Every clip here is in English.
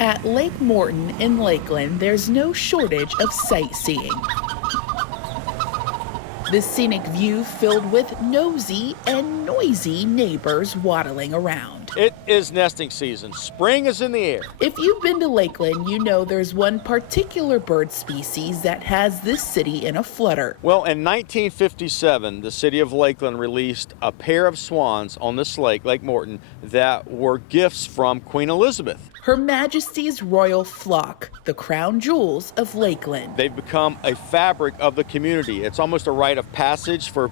At Lake Morton in Lakeland, there's no shortage of sightseeing. The scenic view filled with nosy and noisy neighbors waddling around. It is nesting season. Spring is in the air. If you've been to Lakeland, you know there's one particular bird species that has this city in a flutter. Well, in 1957, the city of Lakeland released a pair of swans on this lake, Lake Morton, that were gifts from Queen Elizabeth. Her Majesty's royal flock, the crown jewels of Lakeland. They've become a fabric of the community. It's almost a rite of passage for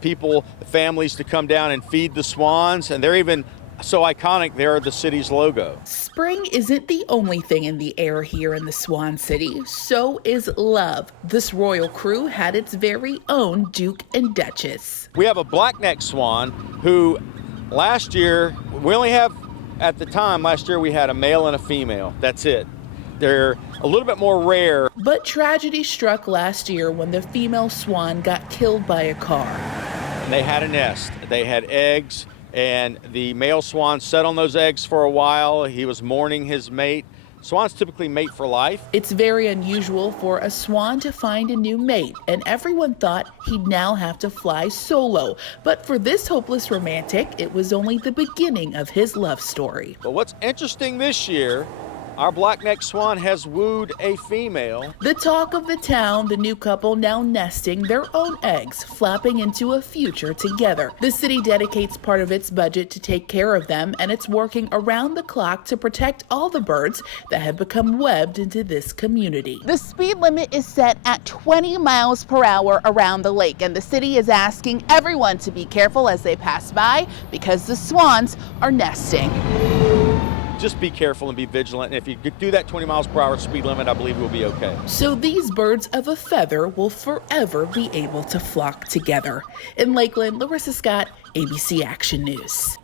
people, families to come down and feed the swans, and they're even so iconic, they're the city's logo. Spring isn't the only thing in the air here in the Swan City. So is love. This royal crew had its very own Duke and Duchess. We have a black-necked swan who last year, we only have, at the time last year, we had a male and a female. That's it. They're a little bit more rare. But tragedy struck last year when the female swan got killed by a car. They had a nest. They had eggs. And the male swan sat on those eggs for a while. He was mourning his mate. Swans typically mate for life. It's very unusual for a swan to find a new mate, and everyone thought he'd now have to fly solo. But for this hopeless romantic, it was only the beginning of his love story. But what's interesting this year, our black-necked swan has wooed a female. The talk of the town, the new couple now nesting their own eggs, flapping into a future together. The city dedicates part of its budget to take care of them, and it's working around the clock to protect all the birds that have become webbed into this community. The speed limit is set at 20 miles per hour around the lake, and the city is asking everyone to be careful as they pass by because the swans are nesting. Just be careful and be vigilant. And if you do that 20 miles per hour speed limit, I believe we'll be okay. So these birds of a feather will forever be able to flock together. In Lakeland, Larissa Scott, ABC Action News.